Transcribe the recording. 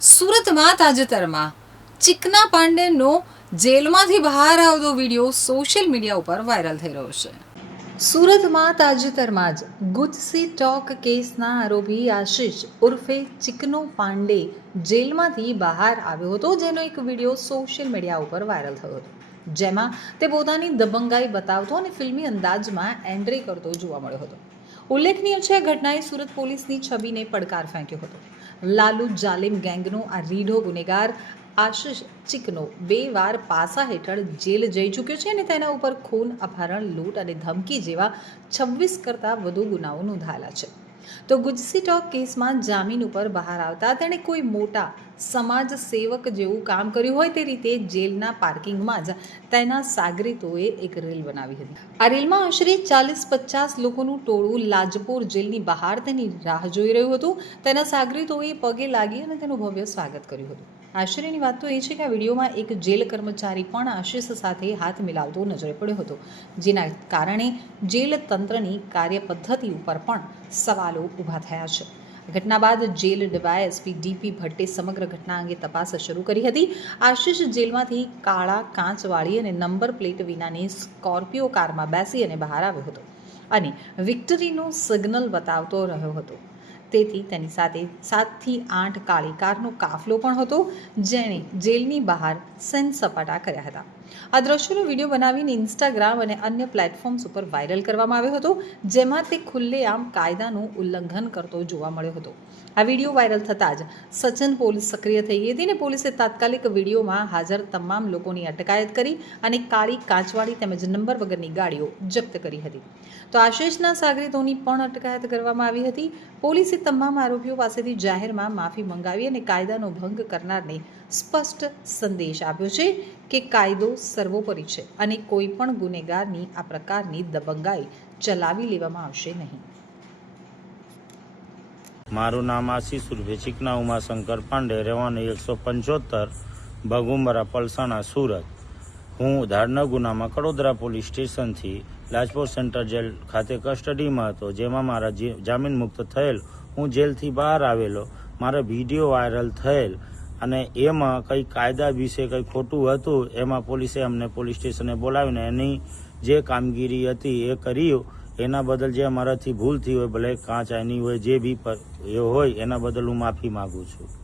સુરતમાં તાજેતરમાં ચિકના પાંડેનો જેલમાંથી બહાર આવતો વીડિયો સોશિયલ મીડિયા ઉપર વાયરલ થઈ રહ્યો છે. સુરતમાં તાજેતરમાં જ ગુજસી ટોક કેસના આરોપી આશિષ ઉર્ફે ચિકનો પાંડે જેલમાંથી બહાર આવ્યો હતો, જેનો એક વીડિયો સોશિયલ મીડિયા ઉપર વાયરલ થયો હતો. જેમાં તે પોતાની દબંગાઈ બતાવતો અને ફિલ્મી અંદાજમાં એન્ટ્રી કરતો જોવા મળ્યો હતો. ઉલ્લેખનીય છે ઘટનાએ સુરત પોલીસની છબીને પડકાર ફેંક્યો હતો. લાલુ જાલિમ ગેંગનો આ રીઢો ગુનેગાર આશિષ ચિકનો બે વાર પાસા હેઠળ જેલ જઈ ચૂક્યો છે અને તેના ઉપર ખૂન, અપહરણ, લૂંટ અને ધમકી જેવા છવ્વીસ કરતાં વધુ ગુનાઓ નોંધાયેલા છે. તો ગુજસી ટોક કેસમાં જામીન ઉપર બહાર આવતા તેણે કોઈ મોટા સમાજ સેવક જેવું કામ કર્યું હોય તે રીતે જેલના પાર્કિંગમાં જ તેના સાગરીતોએ એક રીલ બનાવી હતી. આ રીલમાં આશરે ચાલીસ પચાસ લોકોનું ટોળું લાજપોર જેલની બહાર તેની રાહ જોઈ રહ્યું હતું. તેના સાગરીતોએ પગે લાગી અને તેનું ભવ્ય સ્વાગત કર્યું હતું. આશ્ચર્યની વાત તો એ છે કે આ વિડીયોમાં એક જેલ કર્મચારી પણ આશિષ સાથે હાથ મિલાવતો નજરે પડ્યો હતો. જેના કારણે જેલ તંત્રની કાર્યપદ્ધતિ ઉપર પણ સવાલો ઊભા થયા છે. ઘટના બાદ જેલ ડીવાયએસપી ડીપી ભટ્ટે સમગ્ર ઘટના અંગે તપાસ શરૂ કરી હતી. આશિષ જેલમાંથી કાળા કાચવાળી અને નંબર પ્લેટ વિનાની સ્કોર્પિયો કારમાં બેસી અને બહાર આવ્યો હતો અને વિક્ટરીનો સિગ્નલ બતાવતો રહ્યો હતો. તેથી તેની સાથે સાતથી આઠ કાળી કારનો કાફલો પણ હતો, જેણે જેલની બહાર સનસપાટા કર્યા હતા. આ દ્રશ્યનો વીડિયો બનાવીને ઇન્સ્ટાગ્રામ અને અન્ય પ્લેટફોર્મ્સ ઉપર વાયરલ કરવામાં આવ્યો હતો, જેમાં તે ખુલ્લેઆમ કાયદાનું ઉલ્લંઘન કરતો જોવા મળ્યો હતો. આ વીડિયો વાયરલ થતાં જ સચન પોલીસ સક્રિય થઈ ગઈ હતી અને પોલીસે તાત્કાલિક વિડીયોમાં હાજર તમામ લોકોની અટકાયત કરી અને કાળી કાચવાળી તેમજ નંબર વગરની ગાડીઓ જપ્ત કરી હતી. તો આશિષના સાગરીતોની પણ અટકાયત કરવામાં આવી હતી. પોલીસે તમામ આરોપીઓ પાસેથી જાહેરમાં માફી મંગાવી અને કાયદાનો ભંગ કરનારને સ્પષ્ટ સંદેશ આપ્યો છે કે કાયદો સર્વોપરી છે અને કોઈ પણ ગુનેગારની આ પ્રકારની દબંગાઈ ચલાવી લેવામાં આવશે નહીં. મારું નામ આશીષ ઉર્ફે ચિકના ઉમાશંકર પાંડે, રહેવાનું એકસો પંચોતેર ભગુંબરા, પલસાણા, સુરત. હું ધારના ગુનામાં કડોદરા પોલીસ સ્ટેશનથી લાજપોર સેન્ટર જેલ ખાતે કસ્ટડીમાં હતો, જેમાં મારા જામીન મુક્ત થયેલ. હું જેલથી બહાર આવેલો. મારા વીડિયો વાયરલ થયેલ. અને એમાં કંઈ કાયદા વિશે કંઈ ખોટું હતું, એમાં પોલીસે અમને પોલીસ સ્ટેશને બોલાવીને એની જે કામગીરી હતી એ કરી. એના બદલ જે અમારાથી ભૂલ થઈ હોય, ભલે કાંચ આની હોય, જે બી એ હોય, એના બદલ હું માફી માગું છું.